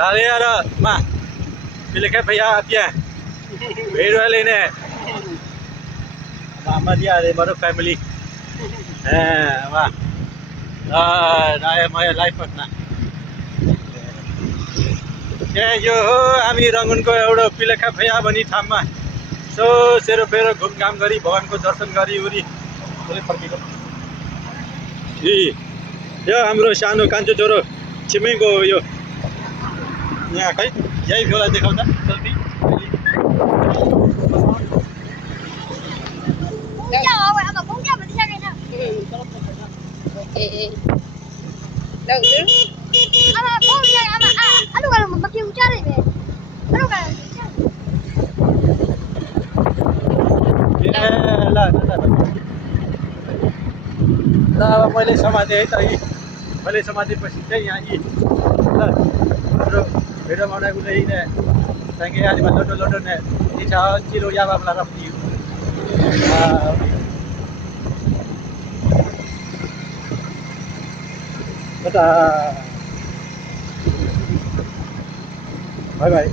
ဒါလေးကတော့မှပြလက်ခက်ဖရားအပြန်ဘေးရွယ်လေးနဲ့အမတရားလေးမတို့ family မှာဒါရဲ့ my life partner yo ami rangun ko eudo pilekha phaya bani thamma so sero pero ghum काम गरी भगवान को दर्शन गरी उरी बोले फर्किलो यो हाम्रो सानो कान्छो छोरो छिमेको यो यहाँ खै यही बेला देखाउँदा selfie đâu chứ anh gọi là một bậc điều tra này về anh gọi là ल मैले समाते है त यी मैले समातेपछि चाहिँ यहाँ यी ल हाम्रो भिडियो बनाएको चाहिँ ने सँगै आलिमा लोटो लोटो ने इच्छा चिरो याबाबला रफ्ती बता बाय बाय